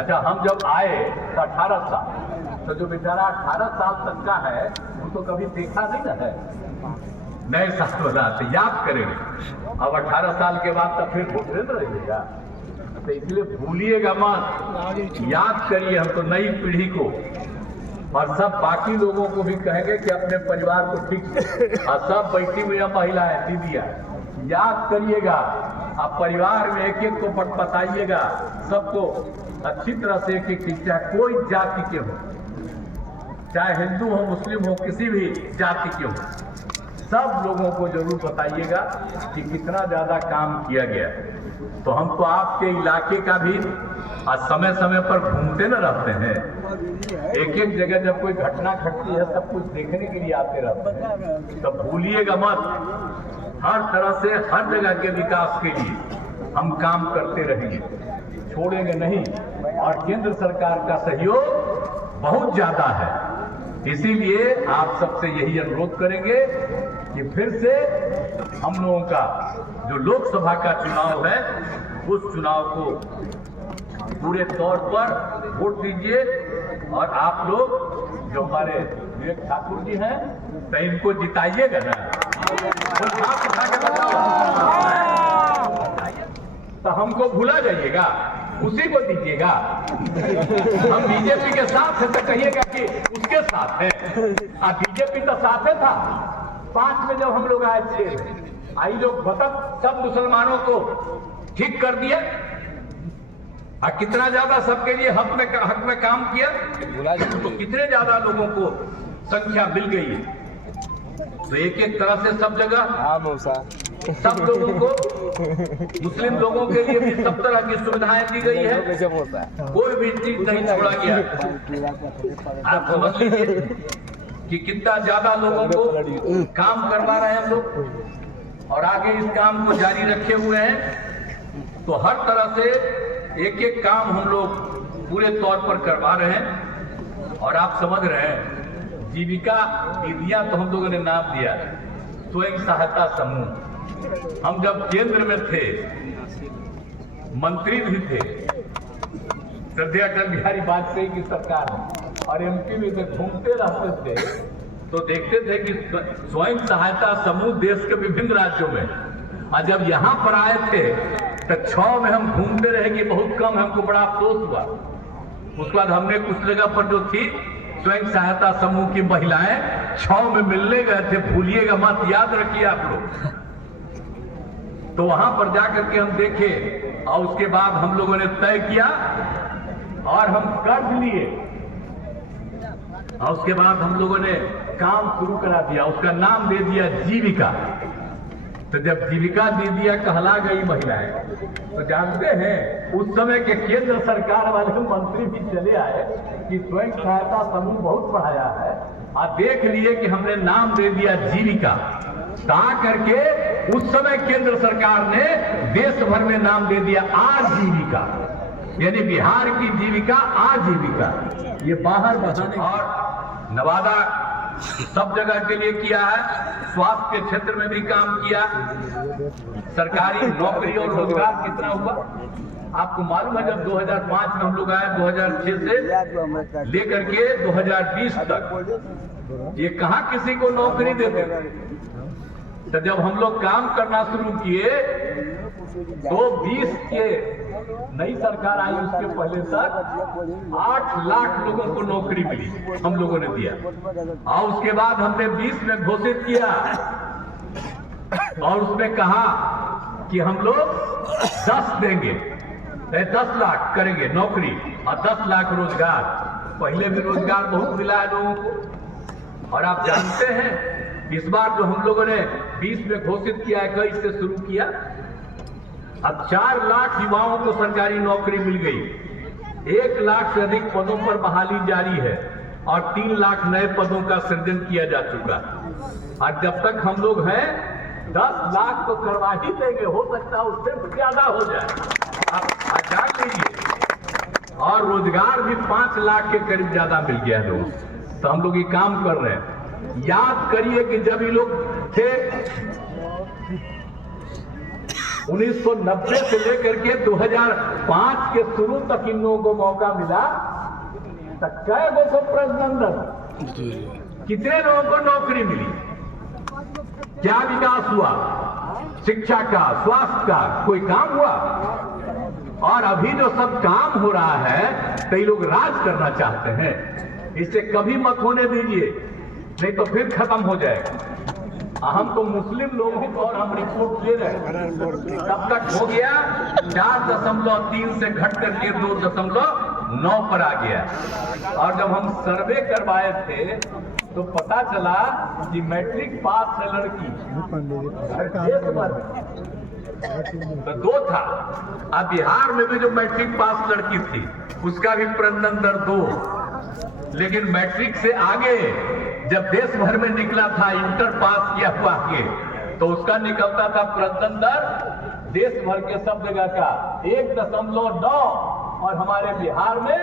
अच्छा, हम जब आए तो 18 साल, तो जो बेचारा 18 साल तक का है वो तो कभी देखा नहीं ना है। नए साल वाला तो याद करेंगे, अब 18 साल के बाद तो फिर भूलते तो रहिएगा, तो इसलिए भूलिएगा मत, याद करिए हम तो नई पीढ़ी को, और सब बाकी लोगों को भी कहेंगे कि अपने परिवार को ठीक से, और सब बैठी हुई महिलाएं दीदियां याद करिएगा, आप परिवार में एक एक को बताइएगा, सबको अच्छी तरह से एक एक, चाहे कोई जाति के हो, चाहे हिंदू हो मुस्लिम हो, किसी भी जाति के हो, सब लोगों को जरूर बताइएगा कि कितना ज्यादा काम किया गया है। तो हम तो आपके इलाके का भी समय समय पर घूमते न रहते हैं, एक एक जगह जब कोई घटना घटती है सब कुछ देखने के लिए आते रहते हैं, तो भूलिएगा मत, हर तरह से हर जगह के विकास के लिए हम काम करते रहेंगे, छोड़ेंगे नहीं, और केंद्र सरकार का सहयोग बहुत ज्यादा है। इसीलिए आप सबसे यही अनुरोध करेंगे कि फिर से हम लोगों का जो लोकसभा का चुनाव है उस चुनाव को पूरे तौर पर वोट दीजिए, और आप लोग जो हमारे विवेक ठाकुर जी हैं तो इनको जिताइएगा ना, हाथ उठा के बताओ, तो हमको भूला जाइएगा, उसी को दीजिएगा। हम बीजेपी के साथ है तो कहिएगा कि उसके साथ है, और बीजेपी तो साथ है था 5 में जब हम लोग आए थे, आई लोग मतलब सब मुसलमानों को ठीक कर दिया, और कितना ज्यादा सबके लिए हक में काम किया, तो कितने ज्यादा लोगों को संख्या मिल गई है। तो एक एक तरह से सब जगह सब लोगों को, मुस्लिम लोगों के लिए भी सब तरह की सुविधाएं दी गई है, कोई भी चीज नहीं छोड़ा गया। आप समझ लीजिए कि कितना ज्यादा लोगों को काम करवा रहे हैं हम लोग, और आगे इस काम को जारी रखे हुए हैं। तो हर तरह से एक एक काम हम लोग पूरे तौर पर करवा रहे हैं, और आप समझ रहे हैं जीविका दीदियां तो हम लोगों ने नाम दिया स्वयं सहायता समूह। हम जब केंद्र में थे, मंत्री भी थे श्रद्धेय अटल बिहारी वाजपेयी की सरकार में, और एमपी में से घूमते रहते थे, तो देखते थे कि स्वयं सहायता समूह देश के विभिन्न राज्यों में, और जब यहाँ पर आए थे तो 6 में हम घूमते रहे कि बहुत कम, हमको बड़ा अफसोस हुआ। उसके बाद हमने कुछ जगह पर जो थी स्वयं सहायता समूह की महिलाएं 6 में मिलने गए थे, भूलिएगा मत, याद रखिए आप लोग। तो वहां पर जाकर के हम देखे, और उसके बाद हम लोगों ने तय किया और हम कर्ज लिए, और उसके बाद हम लोगों ने काम शुरू करा दिया, उसका नाम दे दिया जीविका। तो जब जीविका दीदियां कहला गई महिलाएं, तो जानते हैं उस समय के केंद्र सरकार वाले मंत्री भी चले आए कि स्वयं सहायता समूह बहुत बढ़ाया है, और देख लिए कि हमने नाम दे दिया जीविका, कहा करके उस समय केंद्र सरकार ने देश भर में नाम दे दिया आजीविका, यानी बिहार की जीविका आजीविका। ये बाहर बढ़ाने और नवादा सब जगह के लिए किया है, स्वास्थ्य के क्षेत्र में भी काम किया, सरकारी नौकरी और रोजगार कितना हुआ आपको मालूम है। जब 2005 में हम लोग आए, 2006 से लेकर के 2020 तक ये कहां किसी को नौकरी देते। तो जब हम लोग काम करना शुरू किए तो 20 के नई सरकार आई, उसके पहले तक 8 लाख लोगों को नौकरी मिली, हम लोगों ने दिया। और उसके बाद हमने 20 में घोषित किया, और उसमें कहा कि हम लोग 10 देंगे, 10 लाख करेंगे नौकरी और 10 लाख रोजगार। पहले भी रोजगार बहुत मिला है लोगों को। और आप जानते हैं इस बार जो हम लोगों ने 20 में घोषित किया है, 21 से शुरू किया, अब 4 लाख युवाओं को सरकारी नौकरी मिल गई, 1 लाख से अधिक पदों पर बहाली जारी है, और 3 लाख नए पदों का सृजन किया जा चुका। और जब तक हम लोग हैं 10 लाख तो करवा ही देंगे, हो सकता है उससे ज्यादा हो जाए, आप जान लीजिए। और रोजगार भी 5 लाख के करीब ज्यादा मिल गया है लोगों। तो हम लोग ये काम कर रहे हैं। याद करिए कि जब ये लोग थे 1990 से लेकर के 2005 के शुरू तक इन लोगों को मौका मिला, तो कै गो को प्रजनन, कितने लोगों को नौकरी मिली, क्या विकास हुआ, शिक्षा का, स्वास्थ्य का, कोई काम हुआ? और अभी जो सब काम हो रहा है तो ये लोग राज करना चाहते हैं। इसे कभी मत होने दीजिए, नहीं तो फिर खत्म हो जाएगा। हम तो मुस्लिम लोग हैं और हम रिपोर्ट ले रहे हैं। तब तक हो गया 4.3 से घट करके 2.9 पर आ गया। और जब हम सर्वे करवाए थे तो पता चला कि मैट्रिक पास है लड़की तो 2 था। अब बिहार में भी जो मैट्रिक पास लड़की थी उसका भी प्रजनन दर 2। लेकिन मैट्रिक से आगे जब देश भर में निकला था इंटर पास किया हुआ आगे, तो उसका निकलता था प्रजनन दर देश भर के सब जगह का 1.9। और हमारे बिहार में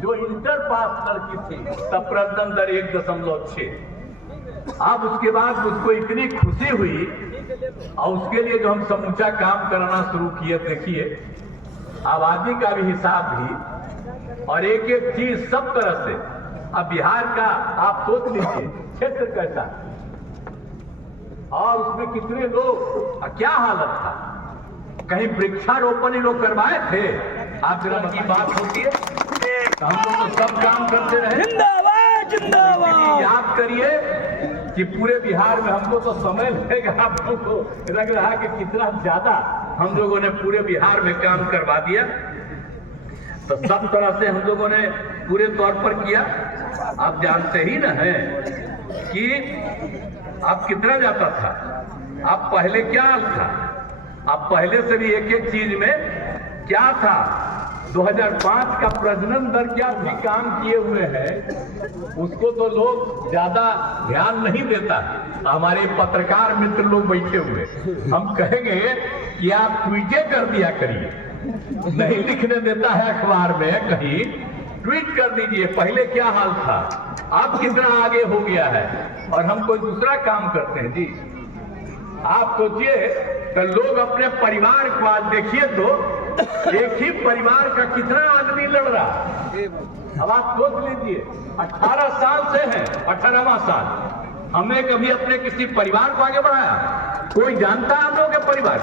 जो इंटर पास लड़की थी तब प्रजनन दर 1.6। अब उसके बाद मुझको इतनी खुशी हुई और उसके लिए जो हम समूचा काम करना शुरू किए, देखिए आबादी का भी हिसाब भी और एक एक चीज सब तरह से। अब बिहार का आप सोच लीजिए क्षेत्र कैसा और उसमें कितने लोग, क्या हालत था। कहीं वृक्षारोपण ही लोग करवाए थे? आप जरा की बात होती है तो हम लोग तो सब काम करते रहे। जिंदाबाद जिंदाबाद। याद करिए कि पूरे बिहार में हमको तो समय लगेगा, आप लोगों को लग रहा है कि कितना ज्यादा हम लोगों ने पूरे बिहार में काम करवा दिया। तो सब तरह से हम लोगों ने पूरे तौर पर किया। आप जानते ही ना हैं कि आप कितना जाता था, आप पहले क्या हाल था, आप पहले से भी एक एक चीज में क्या था। 2005 का प्रजनन दर क्या भी काम किए हुए हैं उसको तो लोग ज्यादा ध्यान नहीं देता। हमारे पत्रकार मित्र लोग बैठे हुए, हम कहेंगे कि आप ट्वीटे कर दिया करिए, नहीं लिखने देता है अखबार में, कहीं ट्वीट कर दीजिए पहले क्या हाल था, अब कितना आगे हो गया है। और हम कोई दूसरा काम करते हैं जी। आप सोचिए तो लोग अपने परिवार को आज देखिए तो एक ही परिवार का कितना आदमी लड़ रहा। अब आप सोच लीजिए 18 साल से है, 18वां साल हमने कभी अपने किसी परिवार को आगे बढ़ाया? कोई जानता है हम लोग के परिवार?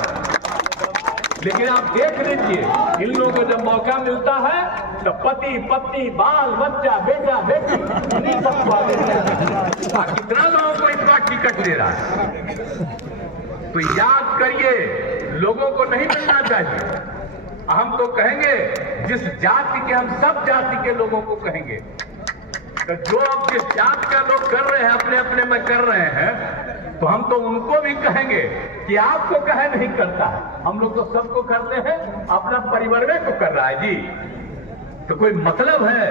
लेकिन आप देख लीजिए इन लोगों को जब मौका मिलता है तो पति पत्नी बाल बच्चा बेटा बेटी इन्हीं सबको आगे कितना लोगों को इसका टिकट दे रहा है। तो याद करिए लोगों को नहीं मिलना चाहिए। हम तो कहेंगे जिस जाति के, हम सब जाति के लोगों को कहेंगे तो जो अब जिस जाति का लोग कर रहे हैं अपने अपने में कर रहे हैं तो हम तो उनको भी कहेंगे कि आपको कहे नहीं करता है। हम लोग तो सबको करते हैं, अपना परिवार में को कर रहा है जी। तो कोई मतलब है?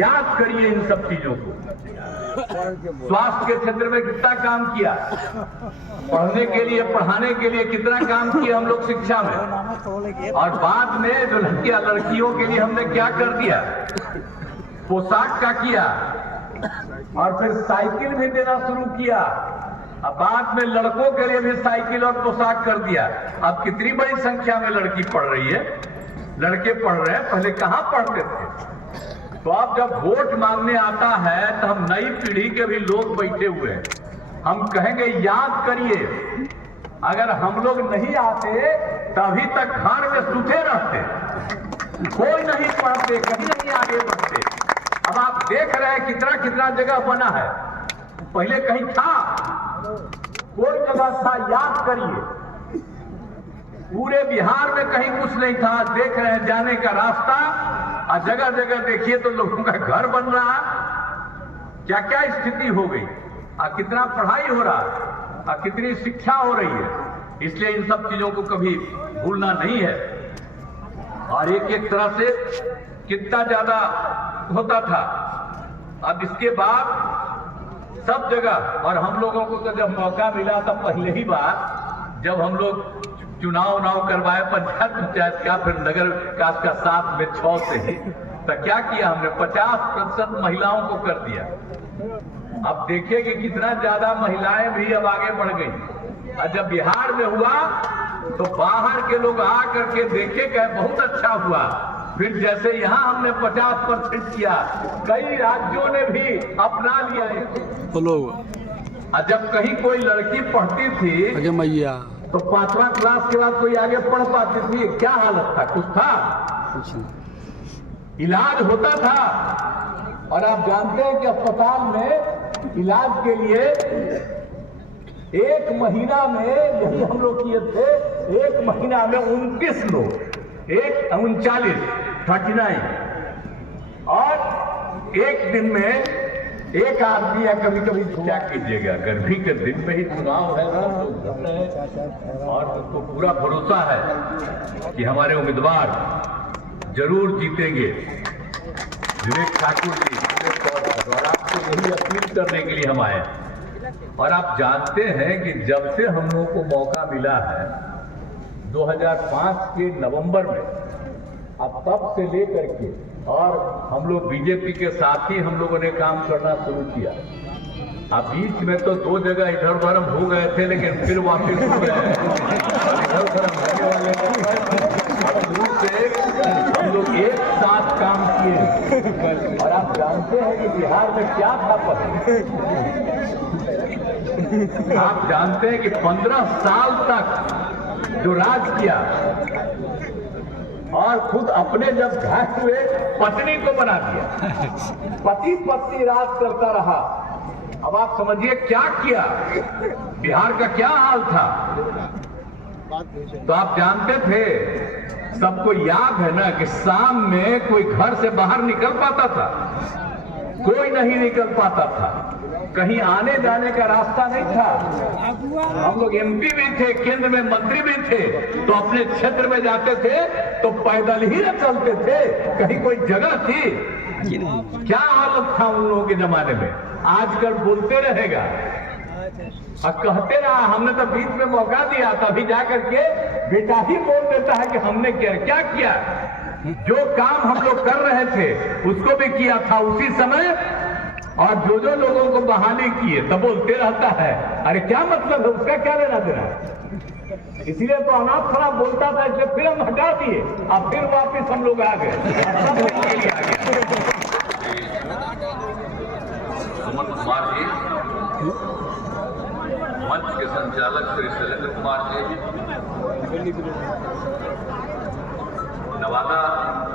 याद करिए इन सब चीजों को। स्वास्थ्य के क्षेत्र में कितना काम किया, पढ़ने के लिए पढ़ाने के लिए कितना काम किया हम लोग शिक्षा में। और बाद में जो लड़कियां लड़कियों के लिए हमने क्या कर दिया, पोशाक का किया और फिर साइकिल भी देना शुरू किया। अब बाद में लड़कों के लिए भी साइकिल और पोशाक कर दिया। अब कितनी बड़ी संख्या में लड़की पढ़ रही है, लड़के पढ़ रहे हैं, पहले कहां पढ़ते थे। तो अब जब वोट मांगने आता है तो हम नई पीढ़ी के भी लोग बैठे हुए हैं, हम कहेंगे याद करिए अगर हम लोग नहीं आते तो अभी तक घर में सूखे रहते, कोई नहीं पढ़ते, कहीं नहीं आगे बढ़ते। अब आप देख रहे हैं कितना कितना जगह बना है, पहले कहीं था, कोई जगह था, याद करिए पूरे बिहार में कहीं कुछ नहीं था। देख रहे हैं जाने का रास्ता और जगह जगह देखिए तो लोगों का घर बन रहा, क्या क्या स्थिति हो गई, कितना पढ़ाई हो रहा, कितनी शिक्षा हो रही है। इसलिए इन सब चीजों को कभी भूलना नहीं है। और एक एक तरह से कितना ज्यादा होता था। अब इसके बाद सब जगह, और हम लोगों को तो जब मौका मिला था पहले ही बार जब हम लोग चुनाव करवाए पंचायत का, फिर नगर विकास का 7 में 6 से ही, तो क्या किया हमने 50% महिलाओं को कर दिया। अब देखिए कि कितना ज्यादा महिलाएं भी अब आगे बढ़ गई। और जब बिहार में हुआ तो बाहर के लोग आ करके देखे गए, बहुत अच्छा हुआ। फिर जैसे यहाँ हमने 50% किया, कई राज्यों ने भी अपना लिया है। और जब कहीं कोई लड़की पढ़ती थी मैया तो 5वां क्लास के बाद कोई आगे पढ़ पाती थी? क्या हालत था? कुछ था? इलाज होता था। और आप जानते हैं कि अस्पताल में इलाज के लिए 1 महीना में, यही हम लोग किए थे, 1 महीना में 29 लोग, 39 और 1 दिन में 1 आदमी, या कभी कभी क्या कीजिएगा, गर्मी के दिन में ही चुनाव है, और उसको पूरा भरोसा है कि हमारे उम्मीदवार जरूर जीतेंगे, विवेक ठाकुर जी। और आपको यही अपील करने के लिए हम आए। और आप जानते हैं कि जब से हम लोगों को मौका मिला है 2005 के नवंबर में, अब तब से लेकर के, और हम लोग बीजेपी के साथ ही हम लोगों ने काम करना शुरू किया। अब बीच में तो 2 जगह इधर उधर हम हो गए थे, लेकिन फिर वापस हो गए। इधर उधर होने वाले शुरू से हम लोग एक साथ काम किए। और आप जानते हैं कि बिहार में क्या था पहले? आप जानते हैं कि 15 साल तक जो राज किया, और खुद अपने जब घायल हुए पत्नी को बना दिया, पति पत्नी राज करता रहा। अब आप समझिए क्या किया, बिहार का क्या हाल था। तो आप जानते थे, सबको याद है ना, कि शाम में कोई घर से बाहर निकल पाता था? कोई नहीं निकल पाता था। कहीं आने जाने का रास्ता नहीं था। हम लोग एमपी भी थे, केंद्र में मंत्री भी थे, तो अपने क्षेत्र में जाते थे तो पैदल ही न चलते थे, कहीं कोई जगह थी? क्या हालत था उन लोगों के जमाने में। आजकल बोलते रहेगा और कहते रहा, हमने तो बीच में मौका दिया, तभी जाकर के बेटा ही बोल देता है कि हमने क्या किया। जो काम हम लोग कर रहे थे उसको भी किया था उसी समय, और जो लोगों को बहाने किए तब बोलते रहता है। अरे क्या मतलब है, उसका क्या लेना देना? इसलिए तो अनाथ खराब बोलता था, इसलिए फिर हम हटा दिए, अब फिर वापिस हम लोग आ गए। सुमन कुमार जी, मंच के संचालक श्री शैलेंद्र कुमार जी, नवादा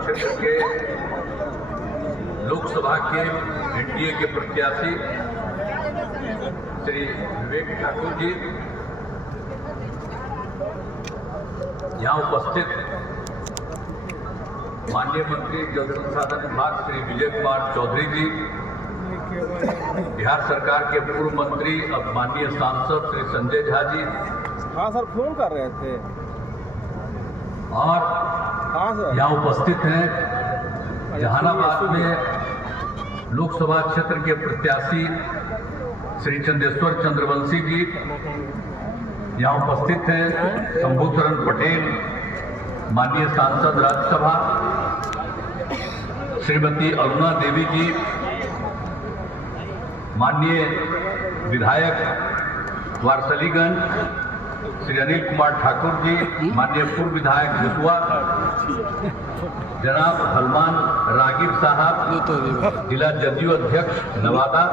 क्षेत्र के लोकसभा के एनडीए के प्रत्याशी श्री विवेक ठाकुर जी, यहाँ उपस्थित माननीय मंत्री जल संसाधन विभाग श्री विजय कुमार चौधरी जी, बिहार सरकार के पूर्व मंत्री अब माननीय सांसद श्री संजय झा जी। हाँ सर, फोन कर रहे थे। और हाँ सर, यहाँ उपस्थित हैं जहानाबाद में लोकसभा क्षेत्र के प्रत्याशी श्री चंदेश्वर चंद्रवंशी जी। यहाँ उपस्थित हैं शंभूचरण पटेल, माननीय सांसद राज्यसभा, श्रीमती अरुणा देवी जी, माननीय विधायक वारसलीगंज श्री अनिल कुमार ठाकुर जी, माननीय पूर्व विधायक जसुआ, जनाब सलमान रागिब साहब, जिला जदयू अध्यक्ष नवादा,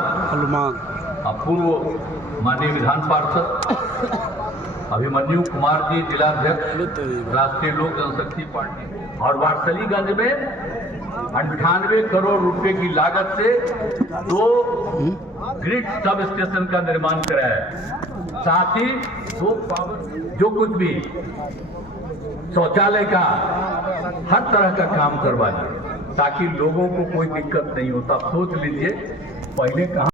पूर्व माननीय विधान पार्षद अभिमन्यु कुमार जी, जिलाध्यक्ष राष्ट्रीय लोक जनशक्ति पार्टी। और वारसलीगंज में 98 करोड़ रुपए की लागत से 2 ग्रिड सब स्टेशन का निर्माण कराया है। साथ ही 2 पावर, जो कुछ भी शौचालय का हर तरह का काम करवा दिए, ताकि लोगों को कोई दिक्कत नहीं होता। सोच लीजिए पहले कहाँ